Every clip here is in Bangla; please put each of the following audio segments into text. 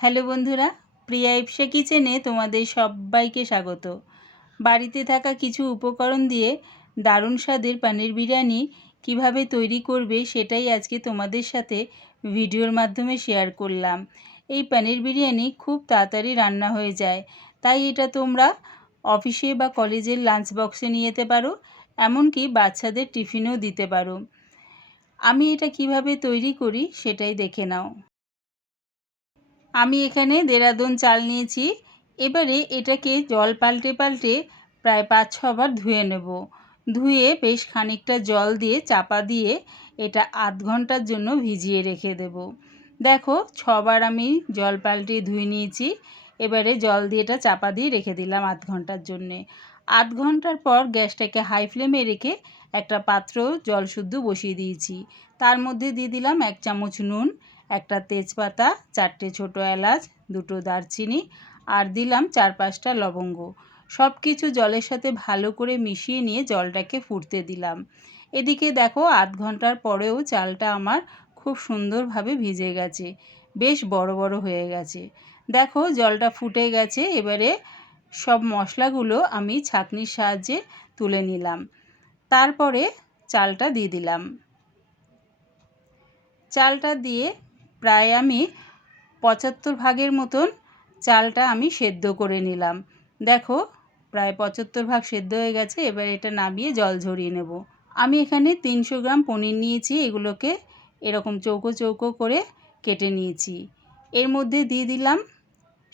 হ্যালো বন্ধুরা, প্রিয়া ইপসা কিচেনে তোমাদের সবাইকে স্বাগত। বাড়িতে থাকা কিছু উপকরণ দিয়ে দারুণ স্বাদের পনির বিরিয়ানি কিভাবে তৈরি করবে সেটাই আজকে তোমাদের সাথে ভিডিওর মাধ্যমে শেয়ার করলাম। এই পনির বিরিয়ানি খুব তাড়াতাড়ি রান্না হয়ে যায়, তাই এটা তোমরা অফিসে বা কলেজের লাঞ্চ বক্সে নিয়ে যেতে পারো, এমনকি বাচ্চাদের টিফিনেও দিতে পারো। আমি এটা কিভাবে তৈরি করি সেটাই দেখে নাও। আমি এখানে দেরাদুন চাল নিয়েছি। এবারে এটাকে জল পাল্টে পাল্টে প্রায় 5-6 বার ধুয়ে নেব। ধুয়ে বেশ খানিকটা জল দিয়ে চাপা দিয়ে এটা আধ ঘন্টার জন্য ভিজিয়ে রেখে দেব। দেখো 6 বার আমি জল পাল্টে ধুয়ে নিয়েছি। এবারে জল দিয়ে এটা চাপা দিয়ে রেখে দিলাম আধ ঘন্টার জন্যে। আধ ঘন্টার পর গ্যাসটাকে হাই ফ্লেমে রেখে একটা পাত্র জল শুদ্ধ বসিয়ে দিয়েছি। তার মধ্যে দিয়ে দিলাম 1 চামচ নুন, একটা তেজপাতা, 4টে ছোটো এলাচ, 2টো দারচিনি আর দিলাম 4-5টা লবঙ্গ। সব কিছু জলের সাথে ভালো করে মিশিয়ে নিয়ে জলটাকে ফুটতে দিলাম। এদিকে দেখো আধ ঘন্টার পরেও চালটা আমার খুব সুন্দরভাবে ভিজে গেছে, বেশ বড় বড় হয়ে গেছে। দেখো জলটা ফুটে গেছে। এবারে সব মশলাগুলো আমি ছাঁকনির সাহায্যে তুলে নিলাম। তারপরে চালটা দিয়ে দিলাম। চালটা দিয়ে প্রায় আমি 75 ভাগের মতন চালটা আমি সেদ্ধ করে নিলাম। দেখো প্রায় 75 ভাগ সেদ্ধ হয়ে গেছে। এবার এটা নামিয়ে জল ঝরিয়ে নেব। আমি এখানে 300 গ্রাম পনির নিয়েছি। এগুলোকে এরকম চৌকো চৌকো করে কেটে নিয়েছি। এর মধ্যে দিয়ে দিলাম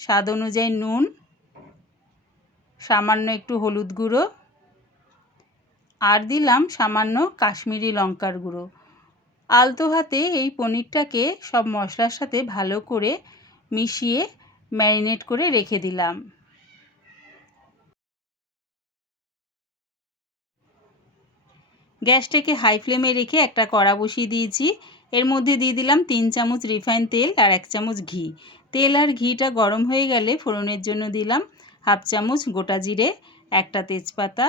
স্বাদ অনুযায়ী নুন, সামান্য একটু হলুদ গুঁড়ো আর দিলাম সামান্য কাশ্মীরি লঙ্কার গুঁড়ো। আলতো হাতে এই পনিরটাকে সব মশলার সাথে ভালো করে মিশিয়ে ম্যারিনেট করে রেখে দিলাম। গ্যাসটাকে হাই ফ্লেমে রেখে একটা কড়া বসিয়ে দিয়েছি। এর মধ্যে দিয়ে দিলাম 3 চামচ রিফাইন তেল আর 1 চামচ ঘি। তেল আর ঘিটা গরম হয়ে গেলে ফোড়নের জন্য দিলাম 1/2 চামচ গোটা জিরে, একটা তেজপাতা,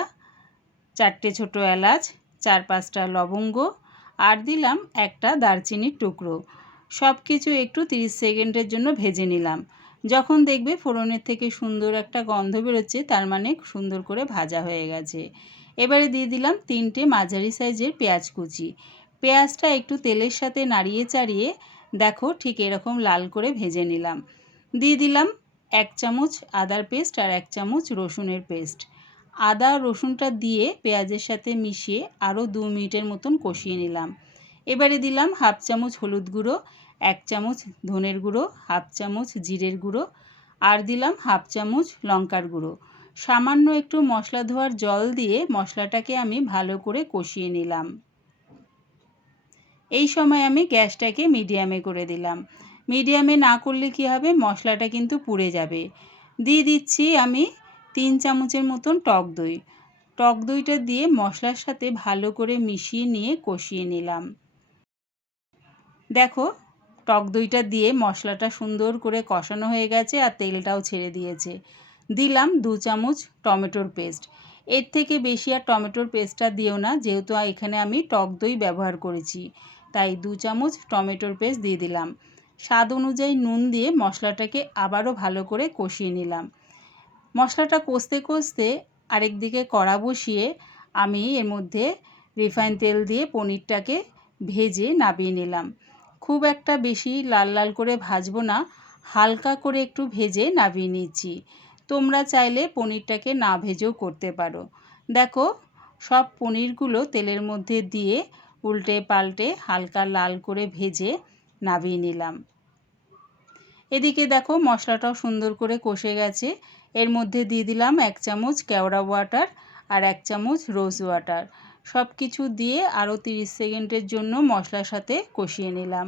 4টে ছোটো এলাচ, 4-5টা লবঙ্গ আর দিলাম একটা দারচিনির টুকরো। সব কিছু একটু 30 সেকেন্ডের জন্য ভেজে নিলাম। যখন দেখবে ফোড়নের থেকে সুন্দর একটা গন্ধ বেরোচ্ছে, তার মানে সুন্দর করে ভাজা হয়ে গেছে। এবারে দিয়ে দিলাম 3টে মাঝারি সাইজের পেঁয়াজ কুচি। পেঁয়াজটা একটু তেলের সাথে নাড়িয়ে চাড়িয়ে দেখো ঠিক এরকম লাল করে ভেজে নিলাম। দিয়ে দিলাম 1 চামচ আদার পেস্ট আর 1 চামচ রসুনের পেস্ট। আদা রসুনটা দিয়ে পেঁয়াজের সাথে মিশিয়ে আরও 2 মিনিটের মতন কষিয়ে নিলাম। এবারে দিলাম 1/2 চামচ হলুদ গুঁড়ো, 1 চামচ ধনের গুঁড়ো, 1/2 চামচ জিরের গুঁড়ো আর দিলাম 1/2 চামচ লঙ্কার গুঁড়ো। সামান্য একটু মশলা ধোয়ার জল দিয়ে মশলাটাকে আমি ভালো করে কষিয়ে নিলাম। এই সময় আমি গ্যাসটাকে মিডিয়ামে করে দিলাম। মিডিয়ামে না করলে কী হবে, মশলাটা কিন্তু পুড়ে যাবে। দিয়ে দিচ্ছি আমি 3 চামচের মতন টক দই। টক দইটা দিয়ে মশলার সাথে ভালো করে মিশিয়ে নিয়ে কষিয়ে নিলাম। দেখো টক দইটা দিয়ে মশলাটা সুন্দর করে কষানো হয়ে গেছে আর তেলটাও ছেড়ে দিয়েছে। দিলাম 2 চামচ টমেটোর পেস্ট। এর থেকে বেশি আর টমেটোর পেস্টটা দিও না, যেহেতু এখানে আমি টক দই ব্যবহার করেছি, তাই 2 চামচ টমেটোর পেস্ট দিয়ে দিলাম। স্বাদ অনুযায়ী নুন দিয়ে মশলাটাকে আবারও ভালো করে কষিয়ে নিলাম। মশলাটা কষতে কষতে আরেকদিকে কড়া বসিয়ে আমি এর মধ্যে রিফাইন তেল দিয়ে পনিরটাকে ভেজে নামিয়ে নিলাম। খুব একটা বেশি লাল লাল করে ভাজবো না, হালকা করে একটু ভেজে নামিয়ে নিচ্ছি। তোমরা চাইলে পনিরটাকে না ভেজেও করতে পারো। দেখো সব পনিরগুলো তেলের মধ্যে দিয়ে উল্টে পাল্টে হালকা লাল করে ভেজে নামিয়ে নিলাম। এদিকে দেখো মশলাটাও সুন্দর করে কষে গেছে। এর মধ্যে দিয়ে দিলাম 1 চামচ কেওড়া ওয়াটার আর 1 চামচ রোজ ওয়াটার। সব কিছু দিয়ে আরও 30 সেকেন্ডের জন্য মশলার সাথে কষিয়ে নিলাম।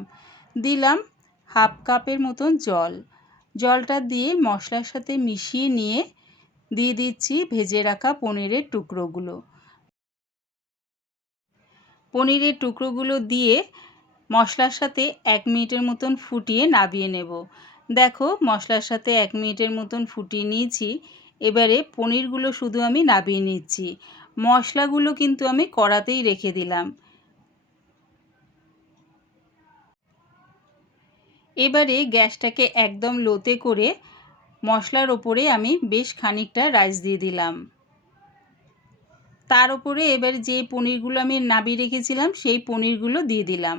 দিলাম 1/2 কাপের মতন জল। জলটা দিয়ে মশলার সাথে মিশিয়ে নিয়ে দিয়ে দিচ্ছি ভেজে রাখা পনিরের টুকরোগুলো। পনিরের টুকরোগুলো দিয়ে মশলার সাথে 1 মিনিটের মতন ফুটিয়ে নামিয়ে নেব। দেখো মশলার সাথে 1 মিনিটের মতন ফুটিয়ে নিয়েছি। এবারে পনিরগুলো শুধু আমি নামিয়ে নিচ্ছি। মশলাগুলো কিন্তু আমি কড়াতেই রেখে দিলাম। এবারে গ্যাসটাকে একদম লোতে করে মশলার ওপরে আমি বেশ খানিকটা রাইস দিয়ে দিলাম। তার ওপরে এবার যে পনিরগুলো আমি নাবিয়ে রেখেছিলাম সেই পনিরগুলো দিয়ে দিলাম।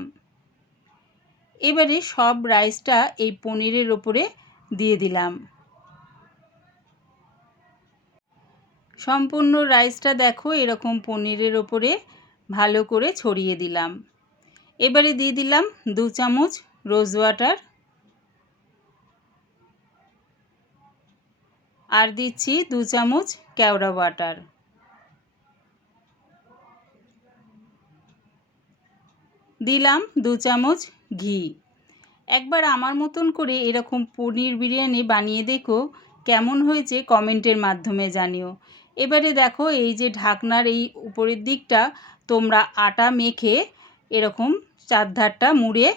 এবারে সব রাইসটা এই পনিরের ওপরে দিয়ে দিলাম। সম্পূর্ণ রাইসটা দেখো এরকম পনিরের ওপরে ভালো করে ছড়িয়ে দিলাম। এবারে দিয়ে দিলাম 2 চামচ রোজ ওয়াটার আর দিচ্ছি 2 চামচ কেওড়া ওয়াটার। দিলাম 2 চামচ ঘি। একবার আমার মতন করে এরকম পনির বিরিয়ানি বানিয়ে দেখো, কেমন হয়েছে কমেন্টের মাধ্যমে জানিও। এবারে দেখো এই যে ঢাকনার এই উপরের দিকটা তোমরা আটা মেখে এরকম চারধারটা মুড়ে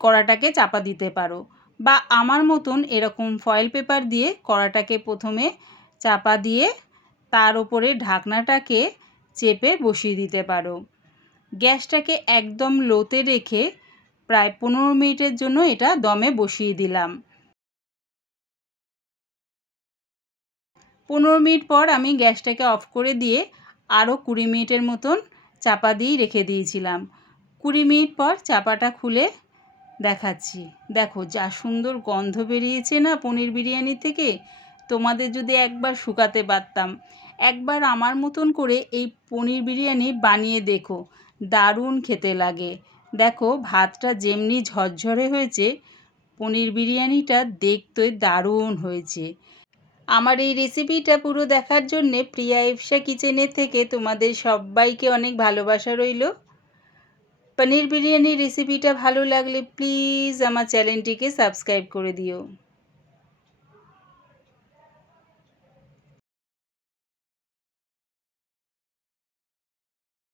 কড়াটাকে চাপা দিতে পারো, বা আমার মতন এরকম ফয়েল পেপার দিয়ে কড়াটাকে প্রথমে চাপা দিয়ে তার উপরে ঢাকনাটাকে চেপে বসিয়ে দিতে পারো। গ্যাসটাকে একদম লোতে রেখে প্রায় 15 মিনিটের জন্য এটা দমে বসিয়ে দিলাম। 15 মিনিট পর আমি গ্যাসটাকে অফ করে দিয়ে আরও 20 মিনিটের মতন চাপা দিয়ে রেখে দিয়েছিলাম। 20 মিনিট পর চাপাটা খুলে দেখাচ্ছি। দেখো যা সুন্দর গন্ধ বেরিয়েছে না পনির বিরিয়ানি থেকে। তোমাদের যদি একবার শুকাতে পারতাম। একবার আমার মতন করে এই পনির বিরিয়ানি বানিয়ে দেখো, দারুণ খেতে লাগে। দেখো ভাতটা যেমনি ঝরঝরে হয়েছে, পনির বিরিয়ানিটা দেখতে দারুণ হয়েছে। আমার এই রেসিপিটা পুরো দেখার জন্যে প্রিয়া ইফসা কিচেনের থেকে তোমাদের সবাইকে অনেক ভালোবাসা রইল। পনির বিরিয়ানির রেসিপিটা ভালো লাগলে প্লিজ আমার চ্যানেলটিকে সাবস্ক্রাইব করে দিও।